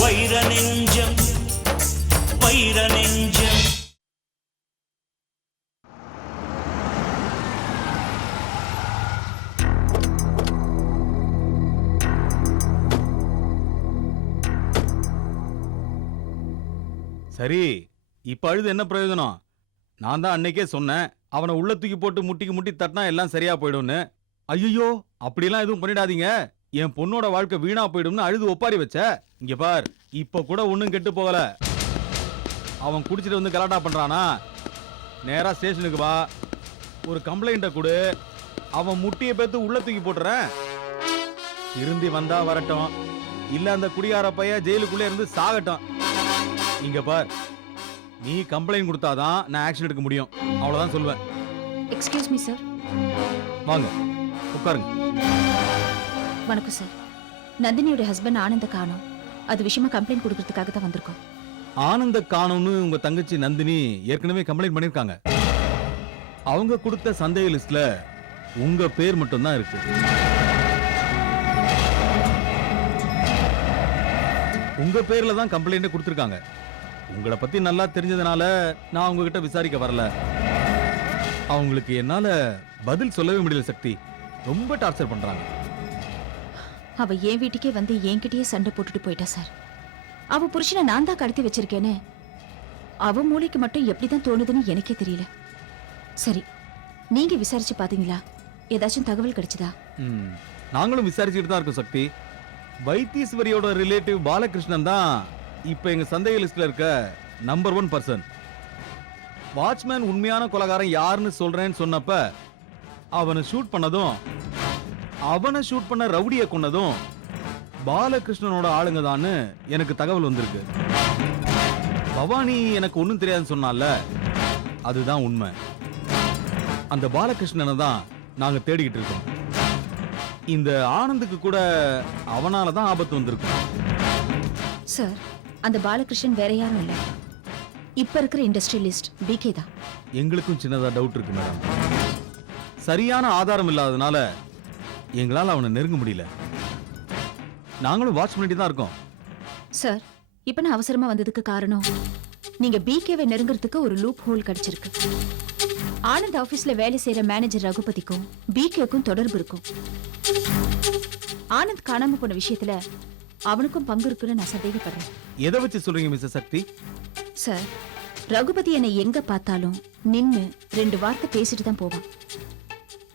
வைர நெஞ்சம் வைர நெஞ்சம் சரி இப்ப அழுது என்ன பிரயோஜனம்? நான் தான் அன்னைக்கே சொன்னேன். அவனை உள்ள தூக்கி போட்டு முட்டிக்கு முட்டி தட்டினா எல்லாம் சரியா போயிடும்னு. ஐயோ அப்படிலாம் எதுவும் பண்ணிடாதீங்க. என் பொண்ணோட வாழ்க்கை வீணா போயிடும்னு அழுது ஒப்பாரி வச்ச. இங்க பார் இப்ப கூட ஒண்ணும் கெட்டு போகல. அவன் குடிச்சிட்டு வந்து கலாட்டா பண்றானா? நேரா ஸ்டேஷனுக்கு வா. ஒரு கம்ப்ளைண்ட்டை கொடு. அவன் முட்டியை பேத்து உள்ள தூக்கி போட்டுறேன். திருந்தி வந்தா வரட்டும். இல்ல அந்த குடியார பைய ஜெயிலுக்குள்ளே இருந்து சாகட்டும். இங்க பார். நீ கம்ப்ளைண்ட் கொடுத்தாதான் நான் ஆக்ஷன் எடுக்க முடியும். அவ்வளவுதான் சொல்லுவேன். எக்ஸ்கியூஸ் மீ சார் வாங்க உட்காருங்க. வணக்கம் சார் நந்தினியோட ஹஸ்பண்ட் ஆனந்த காணோம். அது விஷயமா கம்ப்ளைண்ட் கொடுக்கறதுக்காக தான் வந்திருக்கோம். ஆனந்த காணும்னு உங்க தங்கச்சி நந்தினி ஏற்கனவே கம்ப்ளைண்ட் பண்ணிருக்காங்க. அவங்க கொடுத்த சந்தேக லிஸ்ட்ல உங்க பேர் மட்டும்தான் இருக்கு. உங்க பேர்ல தான் கம்ப்ளைண்ட் கொடுத்துருக்காங்க. உங்களை பத்தி நல்லா தெரிஞ்சதுனால நான் உங்ககிட்ட விசாரிக்க வரல. அவங்களுக்கு என்னால பதில் சொல்லவே முடியல சக்தி. ரொம்ப டார்ச்சர் பண்றாங்க. அவ என் வீட்டுக்கே வந்து என்கிட்டயே சண்டை போட்டுட்டு போயிட்டா சார். அவ புருஷனை நான் தான் கடத்தி வச்சிருக்கேன்னு அவ மூளைக்கு மட்டும் எப்படிதான் தோணுதுன்னு எனக்கே தெரியல. சரி நீங்க விசாரிச்சு பாத்தீங்களா? ஏதாச்சும் தகவல் கிடைச்சதா? ம், நாங்களும் விசாரிச்சுட்டு தான் இருக்கோம் சக்தி. வைத்தீஸ்வரியோட ரிலேட்டிவ் பாலகிருஷ்ணன் தான் இப்போ எங்கள் சந்தேக லிஸ்ட்டில் இருக்க நம்பர் ஒன் பர்சன் வாட்ச்மேன் உண்மையான கொலகாரன் யாருன்னு சொல்கிறேன்னு சொன்னப்ப அவனை ஷூட் பண்ணதும் அவனை ஷூட் பண்ண ரவுடியை கொன்னதும் பாலகிருஷ்ணனோட ஆளுங்க தான்னு எனக்கு தகவல் வந்திருக்கு. பவானி எனக்கு ஒன்றும் தெரியாதுன்னு சொன்னால அதுதான் உண்மை. அந்த பாலகிருஷ்ணனை தான் நாங்கள் தேடிக்கிட்டு இருக்கோம். இந்த ஆனந்துக்கு கூட அவனால தான் ஆபத்து வந்திருக்கும். சார் அந்த பாலகிருஷ்ணன் வேற யாரும் இல்ல. இப்ப இருக்கிற இண்டஸ்ட்ரியலிஸ்ட் பிகே தான். எங்களுக்கும் சின்னதா டவுட் இருக்கு மேடம் சரியான ஆதாரம் இல்லாததுனால எங்களால அவனை நெருங்க முடியல. நாங்களும் வாட்ச் பண்ணிட்டு தான் இருக்கோம். சார் இப்ப நான் அவசரமா வந்ததுக்கு காரணம் நீங்க பிகேவை நெருங்குறதுக்கு ஒரு லூப் ஹோல் கிடைச்சிருக்கு. ஆனந்த் ஆபீஸ்ல வேலை செய்யற மேனேஜர் ரகுபதிக்கும் பிகேக்கும் தொடர்பு இருக்கும். ஆனந்த் காணாம போன விஷயத்துல அவனுக்கும் பங்கு இருக்குன்னு நான் சந்தேகப்படுறேன். எதை வச்சு சொல்றீங்க மிஸ்டர் சக்தி? சார் ரகுபதி என்னை எங்க பார்த்தாலும் நின்னு ரெண்டு வார்த்தை பேசிட்டு தான் போவான்.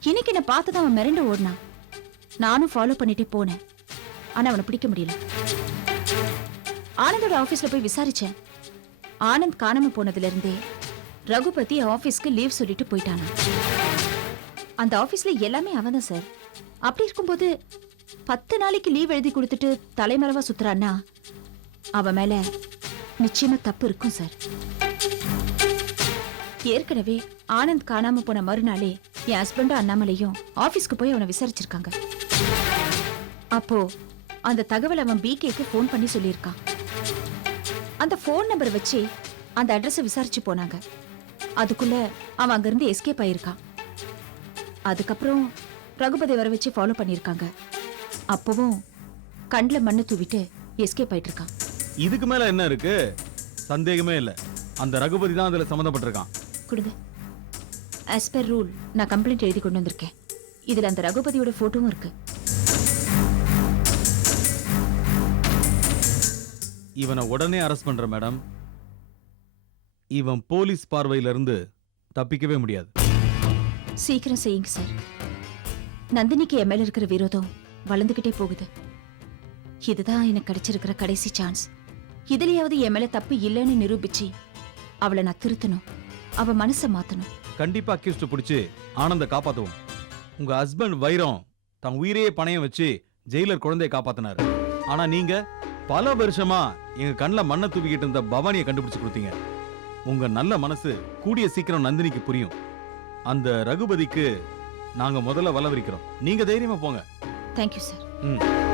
இன்னைக்கு என்ன பார்த்து அவன் மிரண்டு ஓடினான். நானும் ஃபாலோ பண்ணிட்டே போனேன். ஆனா அவனை பிடிக்க முடியல. ஆனந்தோட ஆபீஸ்ல போய் விசாரிச்சேன். ஆனந்த் காணாம போனதுல இருந்தே ரகுபதி ஆபீஸ்க்கு லீவ் சொல்லிட்டு போயிட்டானா அந்த ஆபீஸ்ல எல்லாமே அவன்தான் சார். அப்படி இருக்கும்போது பத்து நாளைக்கு லீவ் எழுதி கொடுத்துட்டு தலைமறைவா சுத்துறான்னா அவன் மேல நிச்சயமா தப்பு இருக்கும் சார் ஏற்கனவே ஆனந்த் காணாம போன மறுநாளே என் ஹஸ்பண்டும் அண்ணாமலையும் ஆபீஸ்க்கு போய் அவனை விசாரிச்சிருக்காங்க. அப்போ அந்த தகவல் அவன் பிகேக்கு ஃபோன் பண்ணி சொல்லியிருக்கான். அந்த ஃபோன் நம்பர் வச்சு அந்த அட்ரஸை விசாரிச்சு போனாங்க. அதுக்குள்ள அவன் அங்கிருந்து எஸ்கேப் ஆயிருக்கான். அதுக்கப்புறம் ரகுபதி வர வச்சு ஃபாலோ பண்ணியிருக்காங்க. அப்பவும் கண்ணில் மண்ணு தூவிட்டு எஸ்கேப் ஆயிட்டு இருக்கான் இதுக்கு மேல என்ன இருக்கு? சந்தேகமே இல்ல. அந்த ரகுபதி தான் அதுல சம்மந்தப்பட்டிருக்கான். கொடுங்க. ஆஸ் per ரூல் நான் கம்ப்ளைண்ட் எழுதி கொண்டு வந்திருக்கேன். இதுல அந்த ரகுபதியோட போட்டோவும் இருக்கு. இவனை உடனே அரெஸ்ட் பண்ற மேடம் இவன் போலீஸ் பார்வையில இருந்து தப்பிக்கவே முடியாது. சீக்கிரம் செய்யுங்க சார் நந்தினிக்கு என் மேல இருக்கிற விரோதம் வளர்ந்துகிட்டே போகுது. இதுதான் எனக்கு கிடைச்சிருக்கிற கடைசி சான்ஸ் இதுலயாவது என் மேல தப்பு இல்லைன்னு நிரூபிச்சு அவளை நான் திருத்தணும். அவ மனசை மாத்தணும். கண்டிப்பா அக்யூஸ்ட் பிடிச்சு ஆனந்த காப்பாத்துவோம். உங்க ஹஸ்பண்ட் வைரம் தன் உயிரையே பணையம் வச்சு ஜெயிலர் குழந்தையை காப்பாத்தினாரு. ஆனா நீங்க பல வருஷமா எங்க கண்ணுல மண்ணை தூக்கிட்டு இருந்த பவானியை கண்டுபிடிச்சு கொடுத்தீங்க. உங்க நல்ல மனசு கூடிய சீக்கிரம் நந்தினிக்கு புரியும். அந்த ரகுபதிக்கு நாங்க முதல்ல வளவரிக்கிறோம். நீங்க தைரியமா போங்க. தேங்க்யூ சார் ம்.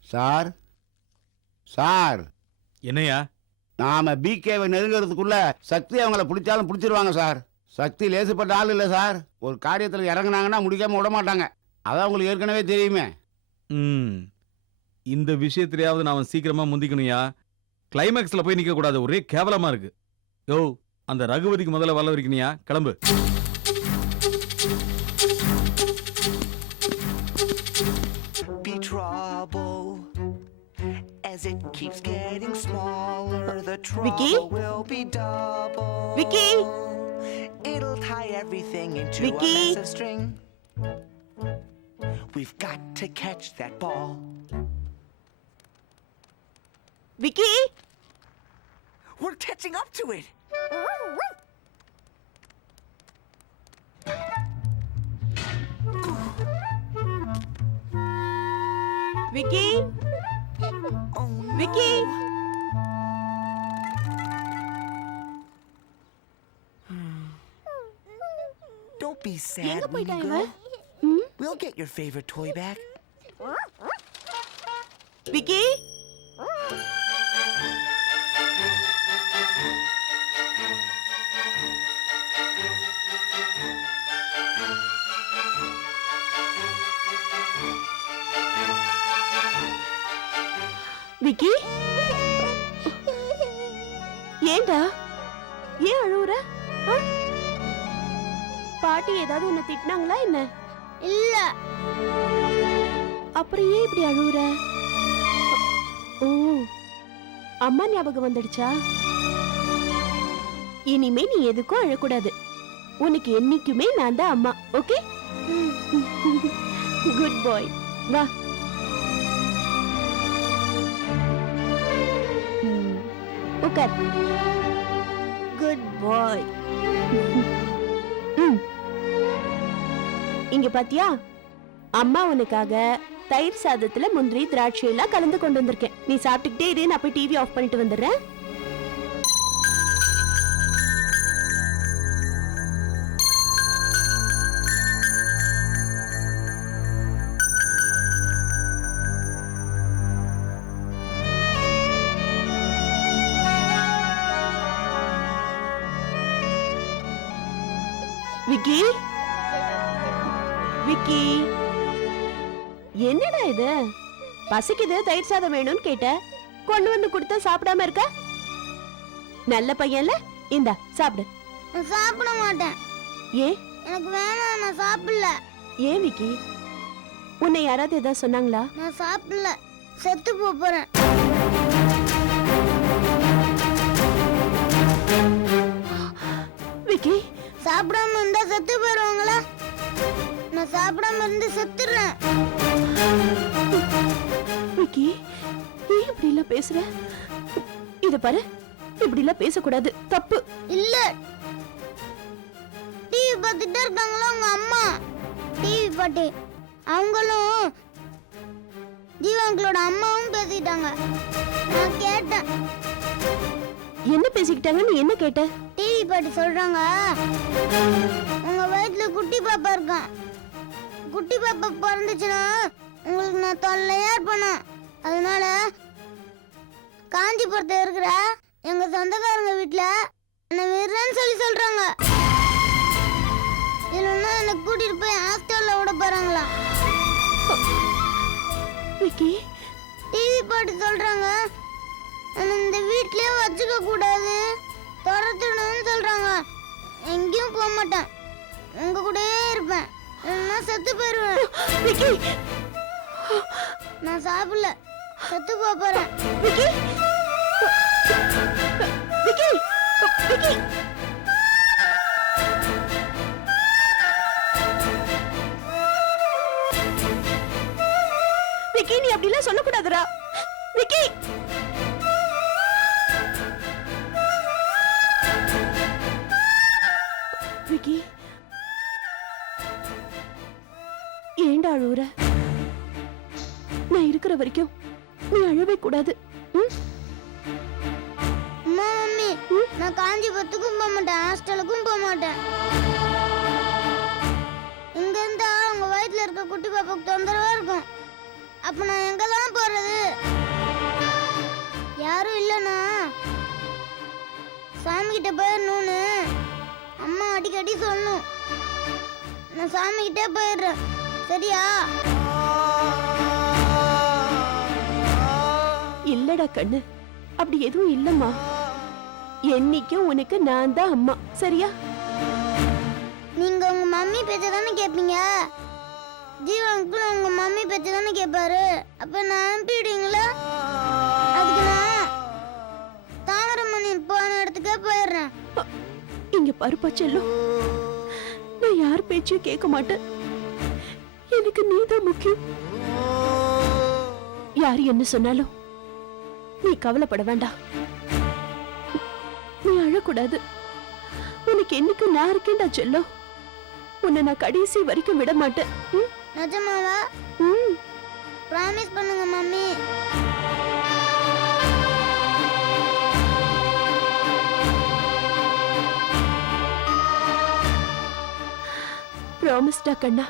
சார்? சார். என்னையா நாம பிகேவை நெருங்கிறதுக்குள்ள சக்தி அவங்கள பிடிச்சாலும் பிடிச்சிருவாங்க சார். சக்தி லேசுப்பட்ட ஆள் இல்லை சார். ஒரு காரியத்தில் இறங்குனாங்கன்னா முடிக்காம விட மாட்டாங்க. அதான் உங்களுக்கு ஏற்கனவே தெரியுமே. ம். இந்த விஷயத்திலேயாவது நான் சீக்கிரமா முந்திக்கணும்யா. கிளைமேக்ஸ்ல போய் நிக்க கூடாது ஒரே கேவலமா இருக்கு யோ அந்த ரகுபதிக்கு முதல்ல வல்ல வரைக்கணியா கிளம்பு be trouble. As it keeps getting smaller, the trouble Vicky? will be double. Vicky? It'll tie everything into Vicky? a massive string. We've got to catch that ball. Vicky? We're catching up to it. Vicky? Oh, no. Vicky? Don't be sad, Winnie girl. We'll get your favorite toy back. Vicky? Vicky? ஏண்டா? ஏன் அழுவுற? பாட்டி ஏதாவது உன்னை திட்டினாங்களா என்ன? இல்ல. அப்புறம் ஏன் இப்படி அழுவுற? ஓ அம்மா ஞாபகம் வந்துடுச்சா? இனிமே நீ எதுக்கும் அழக்கூடாது. உனக்கு என்னைக்குமே நான் தான் அம்மா ஓகே? குட் பாய் வா. உட்கார் குட் பாய் இங்க பாத்தியா? அம்மா உனக்காக தயிர் சாதத்துல முந்திரி திராட்சை எல்லாம் கலந்து கொண்டு வந்திருக்கேன். நீ சாப்பிட்டுக்கிட்டே இரு நான் போய் டிவி ஆஃப் பண்ணிட்டு வந்துடுறேன். பசிக்குது தயிர் சாதம் வேணும்னு கேட்ட. கொண்டு வந்து கொடுத்தா சாப்பிடாம இருக்க? நல்ல பையன்ல? இந்தா சாப்பிடு. நான் சாப்பிட மாட்டேன். ஏன் எனக்கு வேணாம் நான் சாப்பிடல. ஏன் விக்கி? உன்னை யாராவது ஏதாவது சொன்னாங்களா? நான் சாப்பிடல. செத்து போப் போறேன். விக்கி? சாப்பிடாம இருந்தா செத்து போயிருவாங்களா? நான் சாப்பிடாம இருந்து செத்துடுறேன். விக்கி ஏன் இப்படி எல்லாம் பேசுற? இத பாரு இப்படி எல்லாம் பேசக்கூடாது. தப்பு. இல்ல. டிவி பார்த்துட்டே இருக்காங்களா உங்க அம்மா? டிவி பாட்டு. அவங்களும் ஜீவாங்களோட அம்மாவும் பேசிட்டாங்க. நான் கேட்டேன். என்ன பேசிக்கிட்டாங்க நீ என்ன கேட்ட? டிவி பாட்டு சொல்றாங்க. உங்க வயித்துல குட்டி பாப்பா இருக்கான். குட்டி பாப்பா பிறந்துச்சுன்னா உங்களுக்கு நான் தொல்லையா இருப்பேனா? அதனால காஞ்சிபுரத்துல இருக்கிற எங்க சொந்தக்காரங்க வீட்ல என்னை விடுறேன்னு சொல்லி சொல்றாங்க. இல்லைன்னா என்னை கூட்டிட்டு போய் ஹாஸ்டல்ல விட போறாங்களா? விக்கி? டிவி பாட்டு சொல்றாங்க. என்னை இந்த வீட்லயே வச்சுக்க கூடாது. துரத்திடணும்னு சொல்றாங்க. எங்கேயும் போக மாட்டேன். உங்க கூடயே இருப்பேன். இல்லைன்னா செத்து போயிடுவேன் விக்கி நான் சாப்பிடல. செத்து போக போறேன். விக்கி! விக்கி! விக்கி! விக்கி நீ அப்படிலாம் சொல்லக்கூடாதுடா. விக்கி! விக்கி! ஏன்டா அழுவுற? இருக்கிற வரைக்கும் நீ அழவே கூடாது. நான் காஞ்சிபுரத்துக்கும் போக மாட்டேன். ஹாஸ்டலுக்கும் போக மாட்டேன். இங்க இருந்தா அவங்க வயிற்றுல இருக்க குட்டி பாப்பாக்கு தொந்தரவா இருக்கும். அப்ப நான் எங்க தான் போறது? யாரும் இல்லைண்ணா. சாமி கிட்ட போயிடணும்னு அம்மா அடிக்கடி சொல்லும். நான் சாமி கிட்டே போயிடுறேன். சரியா? இல்லடா கண்ணு. அப்படி எதுவும் இல்லம்மா. என்னைக்கும் உனக்கு நான் தான் அம்மா. சரியா? நீங்க உங்க மம்மி பேச்ச தானே கேட்பீங்க ஜீவா அங்கிள் உங்க மம்மி பேச்ச தானே கேட்பாரு அப்ப நான் அனுப்பிடுவீங்களா? அதுக்கு நான் தாமிரமணி போன இடத்துக்கே போயிடுறேன். இங்க பருப்பா செல்லும் நான் யார் பேச்சையும் கேட்க மாட்டேன். எனக்கு நீதான் முக்கியம். யார் என்ன சொன்னாலும்? நீ கவலைப்பட வேண்டாம். நீ அழக்கூடாது. உனக்கு என்னைக்கும் நான் இருக்கேன்டா செல்லம் உன்னை நான் கடைசி வரைக்கும் விட மாட்டேன்? நிஜமாவா? ம். ப்ராமிஸ் பண்ணுங்க மம்மி. ப்ராமிஸ்டா கண்ணா.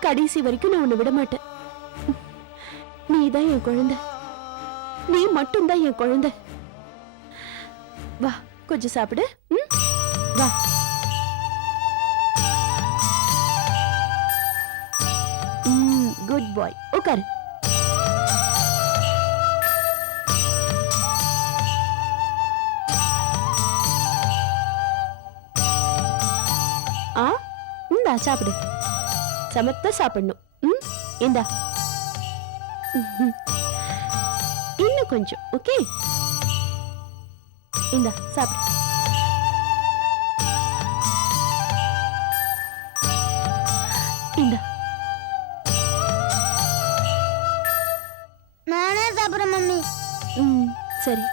கடைசி வரைக்கும் நான் உன்னை விட மாட்டேன். நீ தான் என் குழந்தை. நீ மட்டும்தான் என் குழந்தை. வா கொஞ்சம் சாப்பிடு. ம்? வா. குட் பாய் உட்காரு. ஆ இந்தா சாப்பிடு. சமத்த சாப்பிடணும். ம் இந்தா. ம்ஹும். இன்னும் கொஞ்சம் ஓகே இந்தா சாப்பிடு. இந்தா. நானே சாப்பிட்றேன் மம்மி. ம் சரி.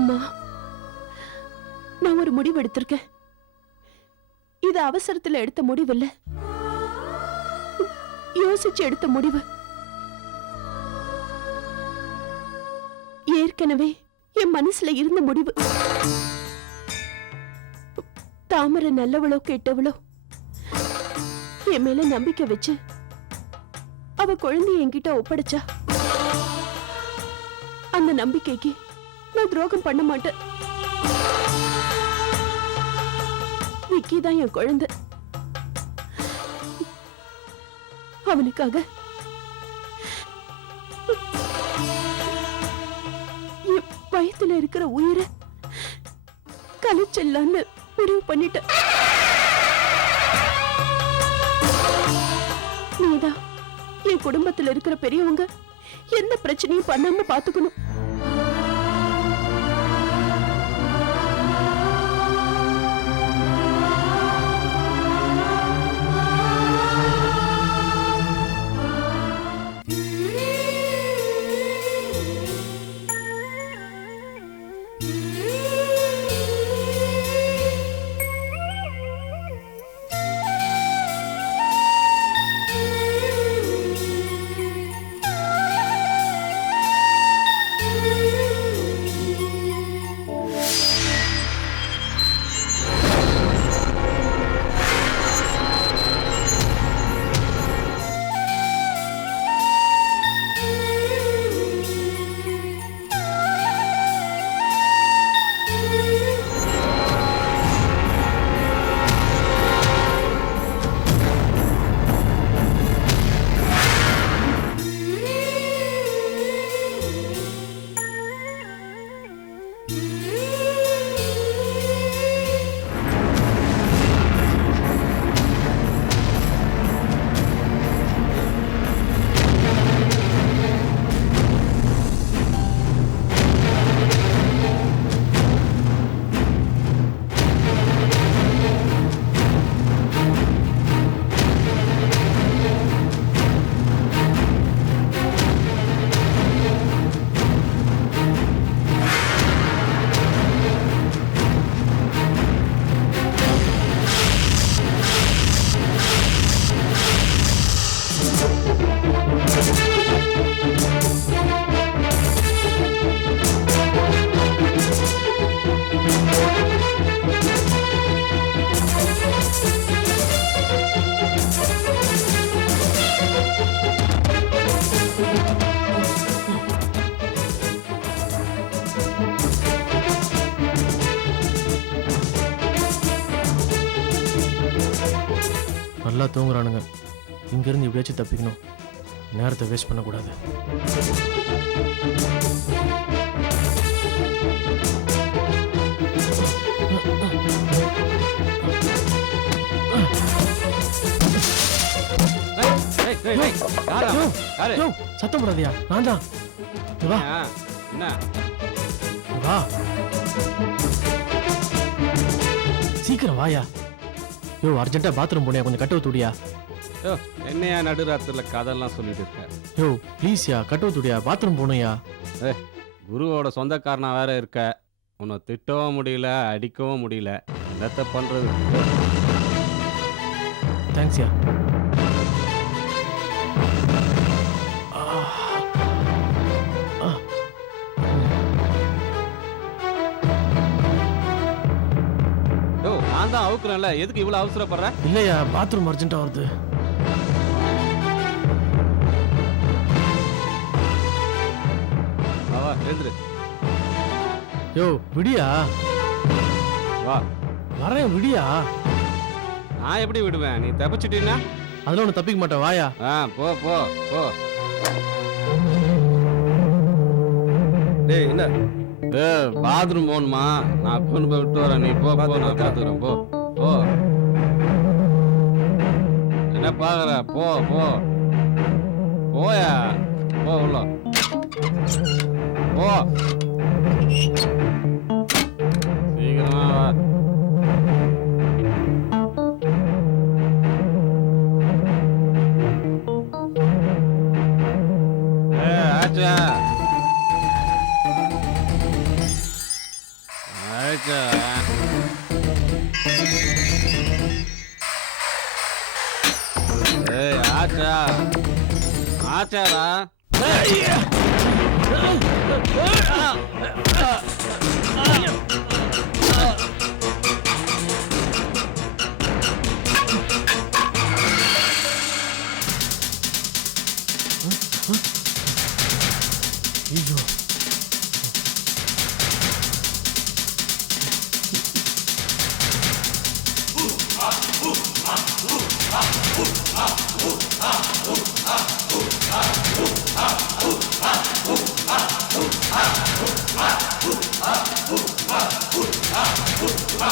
அம்மா நான் ஒரு முடிவு எடுத்திருக்கேன். இது அவசரத்துல எடுத்த முடிவு இல்ல யோசிச்சு எடுத்த முடிவு. ஏற்கனவே என் மனசுல இருந்த முடிவு. தாமரை நல்லவளோ கெட்டவளோ என் மேல நம்பிக்கை வச்சு அவ குழந்தைய என்கிட்ட ஒப்படைச்சா அந்த நம்பிக்கைக்கு நான் துரோகம் பண்ண மாட்டேன். விக்கி தான் என் குழந்தை. அவனுக்காக என் பயத்துல இருக்கிற உயிரை கலைச்சிடலான்னு முடிவு பண்ணிட்டேன். நீதான் என் குடும்பத்துல இருக்கிற பெரியவங்க எந்த பிரச்சனையும் பண்ணாம பாத்துக்கணும். தூங்குறானுங்க. இங்கேருந்து எப்படியாச்சும் தப்பிக்கணும். நேரத்தை வேஸ்ட் பண்ணக்கூடாது. சத்தம் போடாதியா. நான் தான். வா. என்ன? வா. சீக்கிரம் வாயா. யோ அர்ஜென்ட்டா பாத்ரூம் போனியா? கொஞ்சம் கட்டவு துடியா யோ என்னையா நடுராத்திரில கதெல்லாம் சொல்லிட்டு இருக்க? யோ ப்ளீஸ்யா கட்டவு துடியா பாத்ரூம் போகணும்யா குருவோட சொந்தக்காரனா வேற இருக்க. உன்னை திட்டவும் முடியல அடிக்கவும் முடியல. என்னத்த பண்றது? தேங்க்ஸ்யா நான் தான் அவுக்குறேன்ல. எதுக்கு இவ்வளவு அவசரப்படுற? இல்லையா பாத்ரூம் அர்ஜென்ட்டா வருது. வா, வா எழுந்துரு. யோ விடியா? வா. வரேன் விடியா? நான் எப்படி விடுவேன்? நீ தப்பிச்சிட்டீன்னா? அதெல்லாம் ஒன்று தப்பிக்க மாட்டேன் வாயா. ஆ போ போ போ. டேய் என்ன? பாத்ரூம் போகணுமா? நான் கொண்டு போய் விட்டு வரேன். நீ போ போ நான் பார்த்துக்கிறேன் போ போ. என்ன பாக்குற? போ போ. போயா? போ உள்ள. போ. ஆச்சா ஏய் ஆச்சா ஆச்சாரா ஐயோ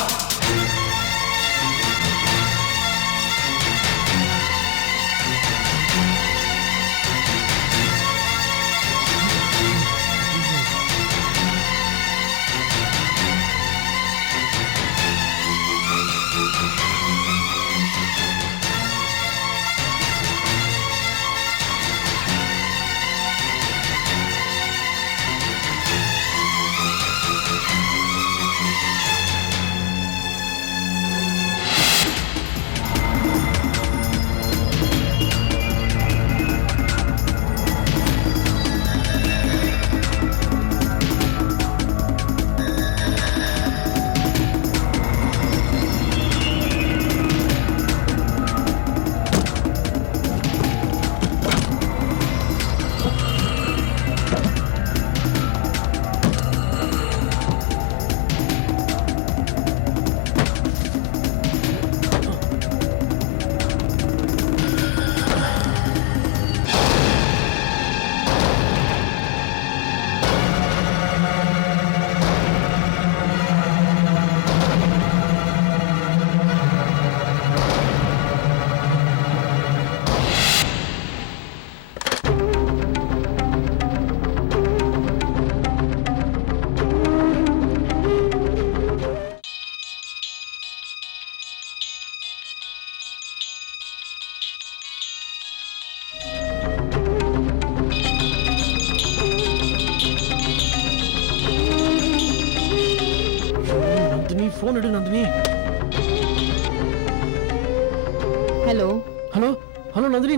நந்தினி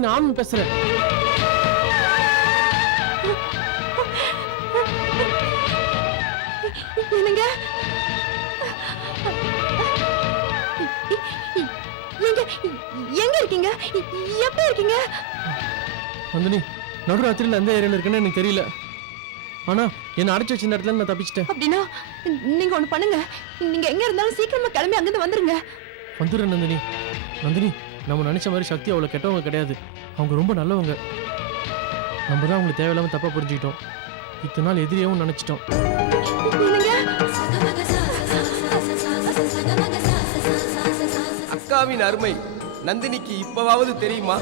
நான் பேசுறேன். என்னங்க? எங்க இருக்கீங்க? எப்படி இருக்கீங்க? நந்தினி நடுராத்திரியில் எந்த ஏரியாவில் இருக்குன்னு எனக்கு தெரியல. ஆனா என்ன அடைச்சு வச்ச இடத்துல நான் தப்பிச்சிட்டேன். அப்படின்னா நீங்க ஒண்ணு பண்ணுங்க. நீங்க எங்க இருந்தாலும் சீக்கிரமா கிளம்பி அங்கிருந்து வந்துருங்க. வந்துடுறேன் நந்தினி. நந்தினி நம்ம நினச்ச மாதிரி சக்தி அவ்வளோ கெட்டவங்க கிடையாது. அவங்க ரொம்ப நல்லவங்க. நம்ம தான் அவங்களை தேவையில்லாமல் தப்பாக புரிஞ்சுக்கிட்டோம். இத்தனை நாள் எதிரியாகவும் நினச்சிட்டோம். அக்காவின் அருமை நந்தினிக்கு இப்பவாவது தெரியுமா?